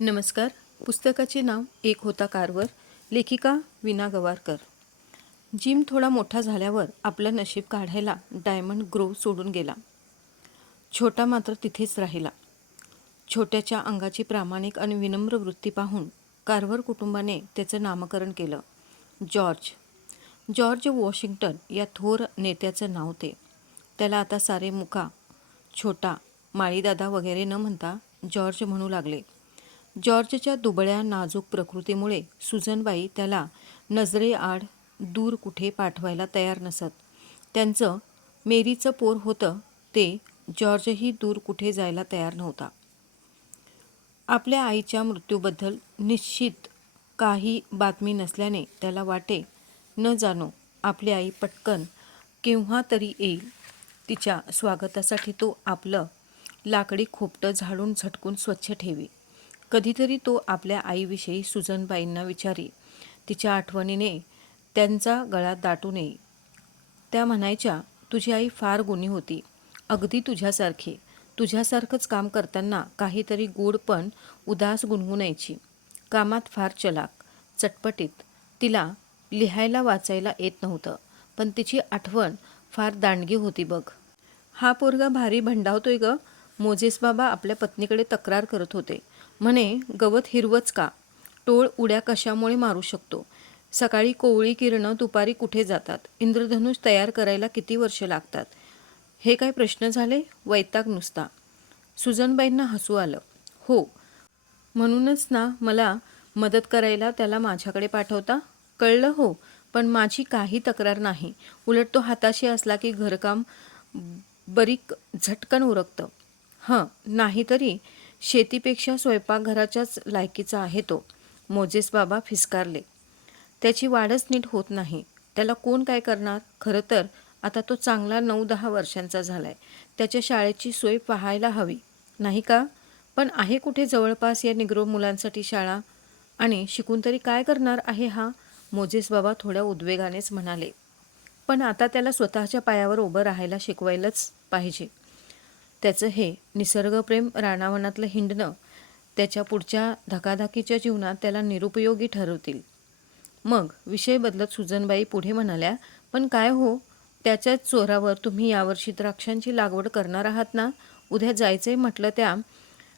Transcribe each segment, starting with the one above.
नमस्कार. पुस्तकाचे नाव एक होता कारवर लेखिका विना गवारकर. जिम थोडा मोठा झाल्यावर आपलं नशीब काढायला डायमंड ग्रो सोडून गेला. छोटा मात्र तिथेच राहिला. छोट्याच्या अंगाची प्रामाणिक आणि विनम्र वृत्ती पाहून कारवर कुटुंबाने त्याचं नामकरण केलं. जॉर्ज. जॉर्ज वॉशिंग्टन या थोर नेत्याचं नाव ते. त्याला आता सारे मुका छोटा माळीदादा वगैरे न म्हणता जॉर्ज म्हणू लागले. जॉर्जच्या दुबळ्या नाजूक प्रकृतीमुळे सुजनबाई त्याला नजरेआड दूर कुठे पाठवायला तयार नसत. त्यांचं मेरीचं पोर होतं ते जॉर्जही दूर कुठे जायला तयार नव्हता. आपल्या आईच्या मृत्यूबद्दल निश्चित काही बातमी नसल्याने त्याला वाटे न जाणो आपली आई पटकन केव्हा तरी येईल. तिच्या स्वागतासाठी तो आपलं लाकडी खोपटं झाडून झटकून स्वच्छ ठेवी. कधीतरी तो आपल्या आईविषयी सुजनबाईंना विचारी. तिच्या आठवणीने त्यांचा गळा दाटू नये. त्या म्हणायच्या तुझी आई फार गुणी होती. अगदी तुझ्यासारखी. तुझ्यासारखंच काम करताना काहीतरी गोड पण उदास गुणगुणायची. कामात फार चलाक चटपटीत. तिला लिहायला वाचायला येत नव्हतं पण तिची आठवण फार दांडगी होती बघ. हा पोरगा भारी भंडावतोय ग. मोजेस बाबा आपल्या पत्नीकडे तक्रार करत होते. म्हणे गवत हिरवच का? टोळ उड्या कशामुळे मारू शकतो? सकाळी कोवळी किरणं दुपारी कुठे जातात? इंद्रधनुष तयार करायला किती वर्ष लागतात? हे काय प्रश्न झाले? वैताग नुसता. सुजनबाईंना हसू आलं. हो म्हणूनच ना मला मदत करायला त्याला माझ्याकडे पाठवता? कळलं हो पण माझी काही तक्रार नाही. उलट तो हाताशी असला की घरकाम बरीक झटकन उरकतं. हं नाहीतरी शेतीपेक्षा स्वयंपाकघराच्याच लायकीचा आहे तो. मोजेस बाबा फिसकारले. त्याची वाढच नीट होत नाही. त्याला कोण काय करणार? खरं तर आता तो चांगला नऊ दहा वर्षांचा झाला आहे त्याच्या शाळेची सोय पाहायला हवी. नाही का? पण आहे कुठे जवळपास या निग्रो मुलांसाठी शाळा? आणि शिकून तरी काय करणार आहे हा? मोजेस बाबा थोड्या उद्वेगानेच म्हणाले. पण आता त्याला स्वतःच्या पायावर उभं राहायला शिकवायलाच पाहिजे. त्याचं हे निसर्गप्रेम रानावनातलं हिंडणं त्याच्या पुढच्या धकाधकीच्या जीवनात त्याला निरुपयोगी ठरवतील. मग विषय बदलत सुजनबाई पुढे म्हणाल्या पण काय हो? त्याच्याच चोरावर तुम्ही यावर्षी द्राक्षांची लागवड करणार आहात ना? उद्या जायचंय म्हटलं त्या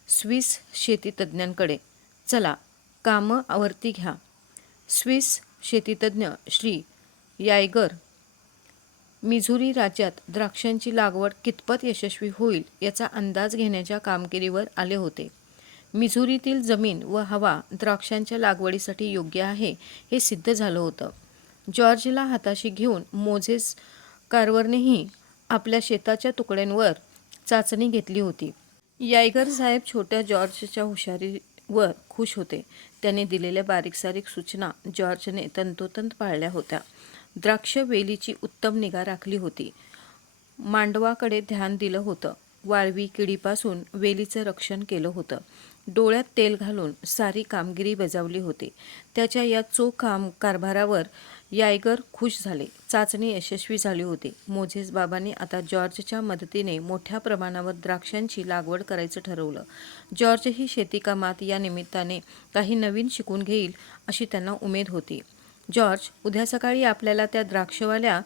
स्विस शेतीतज्ञांकडे चला कामं आवर्ती घ्या. स्विस शेतीतज्ञ श्री यायगर मिझुरी राज्यात द्राक्षांची लागवड कितपत यशस्वी होईल याचा अंदाज घेण्याच्या कामगिरीवर आले होते. मिझुरीतील जमीन व हवा द्राक्षांच्या लागवडीसाठी योग्य आहे हे सिद्ध झालं होतं. जॉर्जला हाताशी घेऊन मोझेस कारवरनेही आपल्या शेताच्या तुकड्यांवर चाचणी घेतली होती. यायगर साहेब छोट्या जॉर्जच्या हुशारीवर खुश होते. त्याने दिलेल्या बारीक सारीक सूचना जॉर्जने तंतोतंत पाळल्या होत्या. द्राक्ष वेलीची उत्तम निगा राखली होती. मांडवाकडे ध्यान दिलं होतं. वाळवी किडीपासून वेलीचं रक्षण केलं होतं. डोळ्यात तेल घालून सारी कामगिरी बजावली होती. त्याच्या या चोख काम कारभारावर यायगर खुश झाले. चाचणी यशस्वी झाली होती. मोझेस बाबांनी आता जॉर्जच्या मदतीने मोठ्या प्रमाणावर द्राक्षांची लागवड करायचं ठरवलं. जॉर्ज ही शेतीकामात या निमित्ताने काही नवीन शिकून घेईल अशी त्यांना उमेद होती. जॉर्ज उद्या सकाळी आपल्याला त्या द्राक्षवाल्या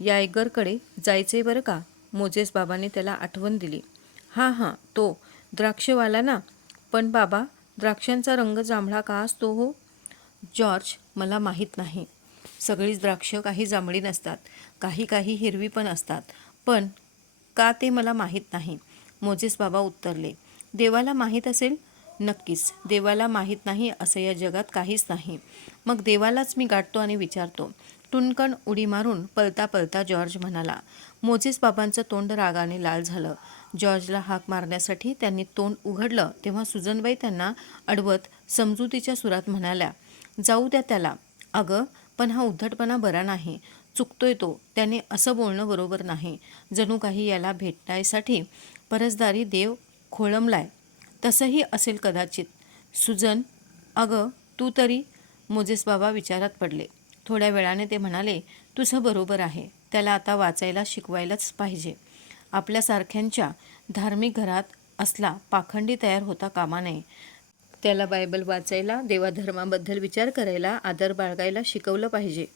यायगरकडे जायचे बरं का? मोजेस बाबांनी त्याला आठवण दिली. हां हां तो द्राक्षवाला ना? पण बाबा द्राक्षांचा रंग जांभळा का असतो हो? जॉर्ज मला माहीत नाही. सगळीच द्राक्ष काही जांभळी नसतात. काही काही हिरवी पण असतात. पण का ते मला माहीत नाही? मोजेस बाबा उत्तरले. देवाला माहीत असेल? नक्कीच देवाला माहीत नाही असं या जगात काहीच नाही. मग देवालाच मी गाठतो आणि विचारतो. टुनकन उडी मारून पळता पळता जॉर्ज म्हणाला मोजेस बाबांचं तोंड रागाने लाल झालं. जॉर्जला हाक मारण्यासाठी त्यांनी तोंड उघडलं तेव्हा सुजनबाई त्यांना अडवत समजुतीच्या सुरात म्हणाल्या जाऊ द्या त्याला. अगं पण हा उद्धटपणा बरा नाही. चुकतोय तो. त्याने असं बोलणं बरोबर नाही. जणू काही याला भेटण्यासाठी परसदारी देव खोळंबलाय. तसंही असेल कदाचित. सुजन अगं तू तरी मोजेस बाबा विचारात पडले. थोड्या वेळाने ते म्हणाले तुझं बरोबर आहे. त्याला आता वाचायला शिकवायलाच पाहिजे. आपल्यासारख्यांच्या धार्मिक घरात असला पाखंडी तयार होता कामा नये. त्याला बायबल वाचायला देवाधर्माबद्दल विचार करायला आदर बाळगायला शिकवलं पाहिजे.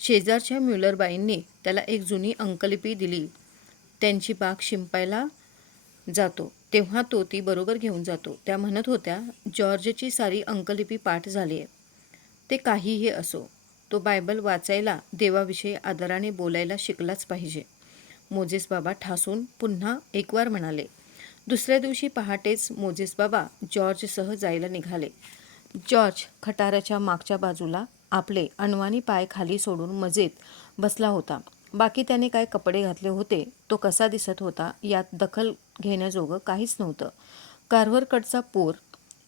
शेजारच्या म्युलरबाईंनी त्याला एक जुनी अंकलिपी दिली. त्यांची बाग शिंपायला जातो. तेव्हा तो ती बरोबर घेऊन जातो. त्या म्हणत होत्या जॉर्जची सारी अंकलिपी पाठ झाली आहे ते काहीही असो तो बायबल वाचायला देवाविषयी आदराने बोलायला शिकलाच पाहिजे. मोजेस बाबा ठासून पुन्हा एकवार म्हणाले दुसऱ्या दिवशी पहाटेच मोजेस बाबा जॉर्जसह जायला निघाले. जॉर्ज खटाराच्या मागच्या बाजूला आपले अनवाणी पाय खाली सोडून मजेत बसला होता. बाकी त्याने काय कपडे घातले होते तो कसा दिसत होता यात दखल घेण्याजोगं काहीच नव्हतं. कारवरकडचा पोर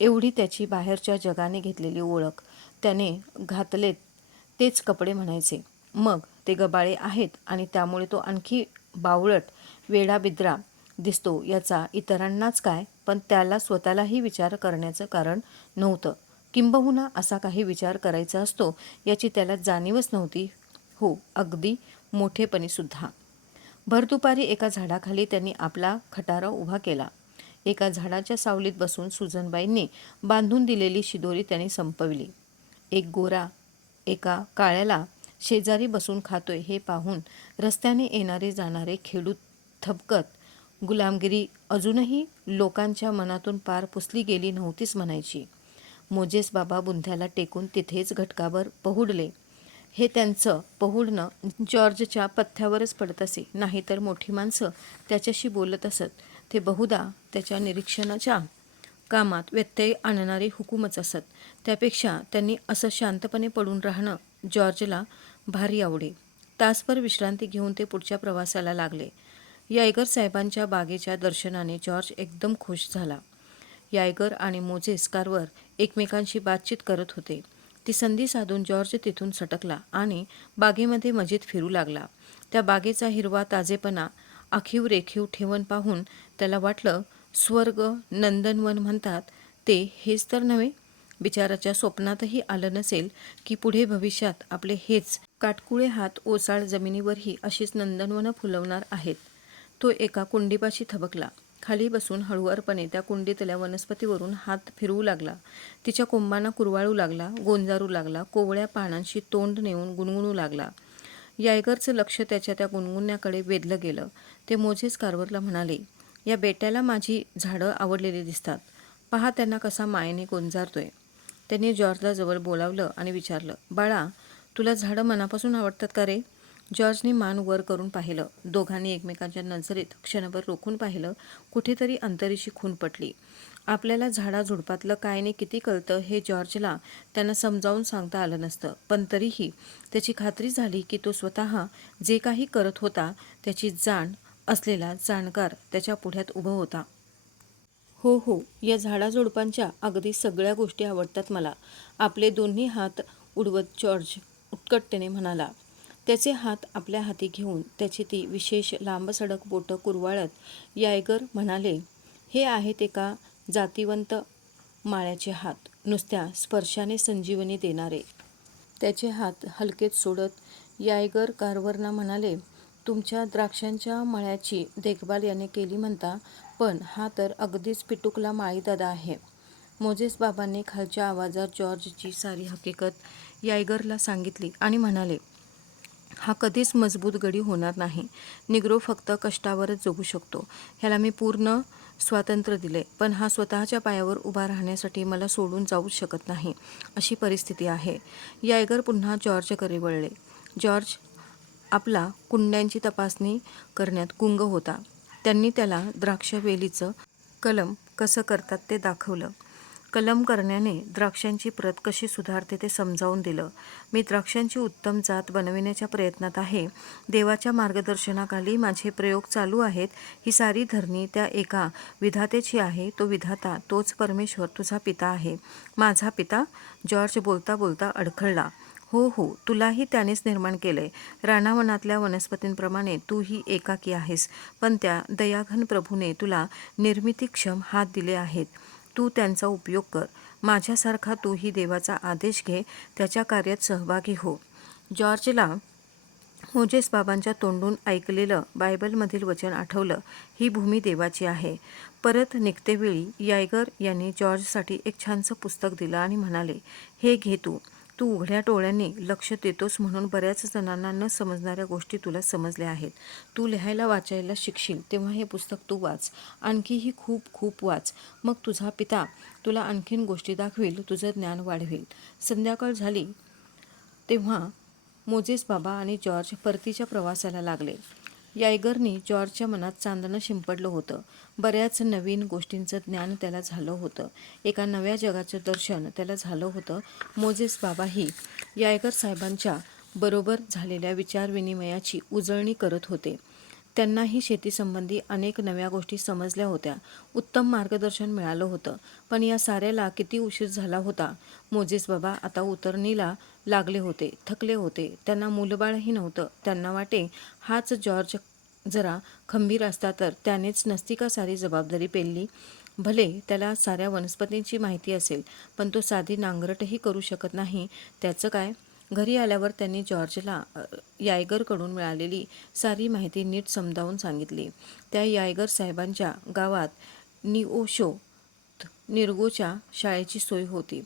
एवढी त्याची बाहेरच्या जगाने घेतलेली ओळख त्याने घातलेत तेच कपडे म्हणायचे. मग ते गबाळे आहेत आणि त्यामुळे तो आणखी बावळट वेडाबिद्रा दिसतो याचा इतरांनाच काय पण त्याला स्वतःलाही विचार करण्याचं कारण नव्हतं. किंबहुना असा काही विचार करायचा असतो याची त्याला जाणीवच नव्हती. हो अगदी मोठेपणीसुद्धा सुद्धा. एका झाडाखाली त्यांनी आपला खटारा उभा केला. एका झाडाच्या सावलीत बसून सुजनबाईंनी बांधून दिलेली शिदोरी त्यांनी संपविली. एक गोरा एका काळ्याला शेजारी बसून खातोय हे पाहून रस्त्याने येणारे जाणारे खेडूत थपकत गुलामगिरी अजूनही लोकांच्या मनातून पार पुसली गेली नव्हतीच म्हणायची. मोजेस बाबा बुंध्याला टेकून तिथेच घटकाभर पहुडले. हे त्यांचं पहुडणं जॉर्जच्या पथ्यावरच पडत असे. नाहीतर मोठी माणसं त्याच्याशी बोलत असत. ते बहुधा त्याच्या निरीक्षणाच्या कामात व्यत्यय आणणारे हुकूमच असत. त्यापेक्षा त्यांनी असं शांतपणे पडून राहणं जॉर्जला भारी आवडे. तासभर विश्रांती घेऊन ते पुढच्या प्रवासाला लागले. यायगर साहेबांच्या बागेच्या दर्शनाने जॉर्ज एकदम खुश झाला. यायगर आणि मोझेस कारवर एकमेकांशी बातचीत करत होते. ती संधी साधून जॉर्ज तिथून सटकला आणि बागेमध्ये मजेत फिरू लागला. त्या बागेचा हिरवा ताजेपणा आखीव रेखीव ठेवण पाहून त्याला वाटलं स्वर्ग नंदनवन म्हणतात ते हेच तर नव्हे. बिचाराच्या स्वप्नातही आलं नसेल की पुढे भविष्यात आपले हेच काटकुळे हात ओसाळ जमिनीवरही अशीच नंदनवनं फुलवणार आहेत. तो एका कुंडीपाशी थबकला. खाली बसून हळुवारपणे त्या कुंडीतल्या वनस्पतीवरून हात फिरवू लागला. तिच्या कोंबांना कुरवाळू लागला गोंजारू लागला कोवळ्या पानांशी तोंड नेऊन गुणगुणू लागला. यायगरचं लक्ष त्याच्या त्या गुणगुणण्याकडे वेधलं गेलं. ते मोझेस कारवरला म्हणाले या बेट्याला माझी झाडं आवडलेली दिसतात. पहा त्यांना कसा मायेने गोंजारतोय. त्याने जॉर्जला जवळ बोलावलं आणि विचारलं बाळा तुला झाडं मनापासून आवडतात का रे? जॉर्जने मान वर करून पाहिलं. दोघांनी एकमेकांच्या नजरेत क्षणभर रोखून पाहिलं. कुठेतरी अंतरीशी खून पटली. आपल्याला झाडाझुडपातलं काय ने किती कळतं हे जॉर्जला त्यांना समजावून सांगता आलं नसतं. पण तरीही त्याची खात्री झाली की तो स्वतः जे काही करत होता त्याची जाण असलेला जाणकार त्याच्या पुढ्यात उभं होता. हो हो या झाडाझुडपांच्या अगदी सगळ्या गोष्टी आवडतात मला. आपले दोन्ही हात उडवत जॉर्ज उत्कटतेने म्हणाला त्याचे हात आपल्या हाती घेऊन त्याची ती विशेष लांब सडक बोटं कुरवाळत यायगर म्हणाले हे आहेत एका जातीवंत माळ्याचे हात नुसत्या स्पर्शाने संजीवनी देणारे. त्याचे हात हलकेच सोडत यायगर कारवरना म्हणाले तुमच्या द्राक्षांच्या मळ्याची देखभाल याने केली म्हणता पण हा तर अगदीच पिटुकला माळीदादा आहे. मोजेस बाबांनी खालच्या आवाजात जॉर्जची सारी हकीकत यायगरला सांगितली आणि म्हणाले हा कधीच मजबूत गडी होणार नाही. निग्रो फक्त कष्टावरच जगू शकतो. ह्याला मी पूर्ण स्वातंत्र्य दिले पण हा स्वतःच्या पायावर उभा राहण्यासाठी मला सोडून जाऊच शकत नाही अशी परिस्थिती आहे. यायगर पुन्हा जॉर्जकडे वळले जॉर्ज आपला कुंड्यांची तपासणी करण्यात गुंग होता. त्यांनी त्याला द्राक्षवेलीचं कलम कसं करतात ते दाखवलं. कलम करण्याने द्राक्षांची प्रत कशी सुधारते ते समजावून दिलं. मी द्राक्षांची उत्तम जात बनविण्याच्या प्रयत्नात आहे. देवाच्या मार्गदर्शनाखाली माझे प्रयोग चालू आहेत. ही सारी धरणी त्या एका विधातेची आहे. तो विधाता तोच परमेश्वर तुझा पिता आहे. माझा पिता? जॉर्ज बोलता बोलता अडखळला. हो हो तुलाही त्यानेच निर्माण केले रानावनातल्या वनस्पतींप्रमाणे तूही एकाकी आहेस. पण त्या दयाघन प्रभूने तुला निर्मितीक्षम हात दिले आहेत. तू त्यांचा उपयोग कर. माझ्यासारखा तूही देवाचा आदेश घे. त्याच्या कार्यात सहभागी हो. जॉर्जला मोजेस बाबांच्या तोंडून ऐकलेलं बायबलमधील वचन आठवलं. ही भूमी देवाची आहे. परत निघतेवेळी यायगर यांनी जॉर्जसाठी एक छानसं पुस्तक दिलं आणि म्हणाले हे घे तू. तू उघड्या डोळ्याने लक्ष देतोस म्हणून बऱ्याच जणांना न समजणाऱ्या गोष्टी तुला समजल्या आहेत. तू लिहायला वाचायला शिकशील तेव्हा हे पुस्तक तू वाच. आणखीही खूप खूप वाच. मग तुझा पिता तुला आणखीन गोष्टी दाखवील तुझं ज्ञान वाढवेल. संध्याकाळ झाली तेव्हा मोजेस बाबा आणि जॉर्ज परतीच्या प्रवासाला लागले. यायगरनी जॉर्जच्या मनात चांदणं शिंपडलं होतं. बऱ्याच नवीन गोष्टींचं ज्ञान त्याला झालं होतं. एका नव्या जगाचं दर्शन त्याला झालं होतं. मोजेस बाबाही यायगर साहेबांच्या बरोबर झालेल्या विचारविनिमयाची उजळणी करत होते. त्यांनाही शेतीसंबंधी अनेक नव्या गोष्टी समजल्या होत्या. उत्तम मार्गदर्शन मिळालं होतं. पण या साऱ्याला किती उशीर झाला होता? मोजेस बाबा आता उतरणीला लागले होते थकले होते. त्यांना मुलबाळही नव्हतं. त्यांना वाटे हाच जॉर्ज जरा खंबीर असता तर त्यानेच नसती का सारी जबाबदारी पेलली. भले त्याला साऱ्या वनस्पतींची माहिती असेल पण तो साधी नांगरटही करू शकत नाही. त्याचं काय? घरी आल्यावर त्यांनी जॉर्जला यायगरकडून मिळालेली सारी माहिती नीट समजावून सांगितली. त्या यायगर साहेबांच्या गावात निओशो निर्गोच्या शाळेची सोय होती.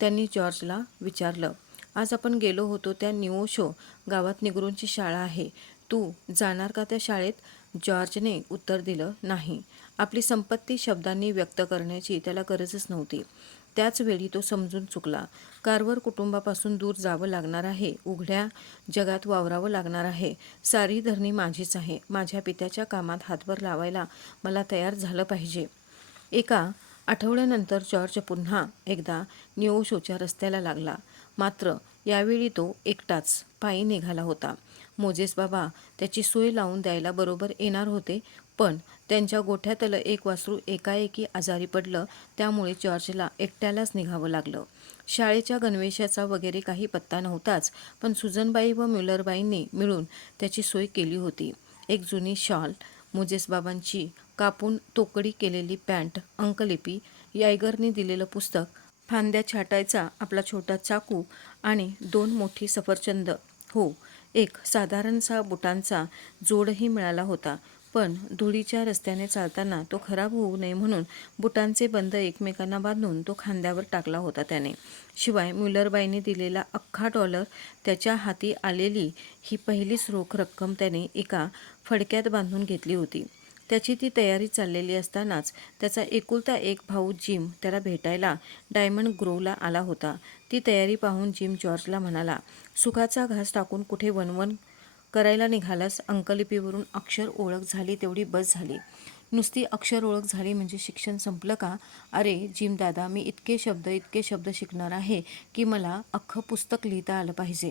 त्यांनी जॉर्जला विचारलं आज आपण गेलो होतो त्या निओशो गावात निगरूंची शाळा आहे. तू जाणार का त्या शाळेत? जॉर्जने उत्तर दिलं नाही. आपली संपत्ती शब्दांनी व्यक्त करण्याची त्याला गरजच नव्हती. त्याच वेळी तो समजून चुकला. कारवर कुटुंबापासून दूर जावं लागणार आहे. उघड्या जगात वावरावं लागणार आहे. सारी धरणी माझीच आहे. माझ्या पित्याच्या कामात हातभार लावायला मला तयार झालं पाहिजे. एका आठवड्यानंतर जॉर्ज पुन्हा एकदा निओशोच्या रस्त्याला लागला. मात्र यावेळी तो एकटाच पायी निघाला होता. मोजेस बाबा त्याची सोय लावून द्यायला बरोबर येणार होते पण त्यांच्या गोठ्यातलं एक वासरू एकाएकी आजारी पडलं त्यामुळे जॉर्जला एकट्यालाच निघावं लागलं. शाळेच्या गणवेशाचा वगैरे काही पत्ता नव्हताच पण सुजनबाई व म्युलरबाईंनी मिळून त्याची सोय केली होती. एक जुनी शॉल मोजेस बाबांची कापून तोकडी केलेली पॅन्ट अंकलिपी यायगरने दिलेलं पुस्तक फांद्या छाटायचा आपला छोटा चाकू आणि दोन मोठी सफरचंद. हो एक साधारणसा बुटांचा जोडही मिळाला होता पण धुळीच्या रस्त्याने चालताना तो खराब होऊ नये म्हणून बुटांचे बंद एकमेकांना बांधून तो खांद्यावर टाकला होता त्याने. शिवाय म्युलरबाईने दिलेला अख्खा डॉलर त्याच्या हाती आलेली ही पहिलीच रोख रक्कम त्याने एका फडक्यात बांधून घेतली होती. त्याची ती तयारी चाललेली असतानाच त्याचा एकुलता एक भाऊ जिम त्याला भेटायला डायमंड ग्रोवला आला होता. ती तयारी पाहून जिम जॉर्जला म्हणाला सुखाचा घास टाकून कुठे वनवन करायला निघालास? अंकलिपीवरून अक्षर ओळख झाली तेवढी बस झाली. नुसती अक्षर ओळख झाली म्हणजे शिक्षण संपलं का? अरे जिम दादा मी इतके शब्द इतके शब्द शिकणार आहे की मला अख्खं पुस्तक लिहिता आलं पाहिजे.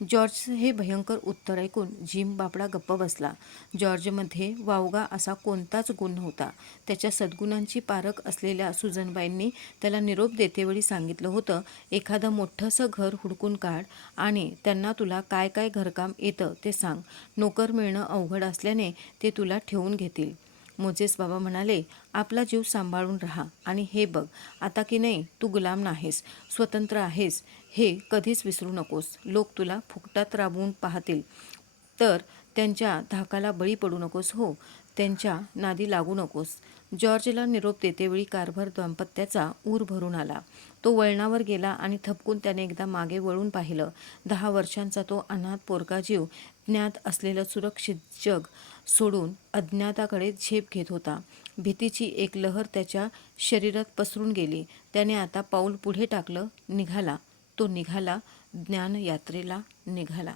जॉर्ज हे भयंकर उत्तर ऐकून जिम बापडा गप्प बसला. जॉर्जमध्ये वावगा असा कोणताच गुण नव्हता. त्याच्या सद्गुणांची पारख असलेल्या सुजनबाईंनी त्याला निरोप देतेवेळी सांगितलं होतं एखादं मोठंसं घर हुडकून काढ आणि त्यांना तुला काय काय घरकाम येतं ते सांग. नोकर मिळणं अवघड असल्याने ते तुला ठेवून घेतील. मोजेस बाबा म्हणाले आपला जीव सांभाळून राहा आणि हे बघ आता की नाही तू गुलाम नाहीस स्वतंत्र आहेस हे कधीच विसरू नकोस. लोक तुला फुकटात राबवून पाहतील. तर त्यांच्या धाकाला बळी पडू नकोस हो. त्यांच्या नादी लागू नकोस. जॉर्जला निरोप देतेवेळी कारभार दाम्पत्याचा ऊर भरून आला. तो वळणावर गेला आणि थपकून त्याने एकदा मागे वळून पाहिलं. दहा वर्षांचा तो अनाथ पोरका जीव ज्ञात असलेलं सुरक्षित जग सोडून अज्ञाताकडे झेप घेत होता. भीतीची एक लहर त्याच्या शरीरात पसरून गेली. त्याने आता पाऊल पुढे टाकलं निघाला. तो निघाला ज्ञानयात्रेला निघाला.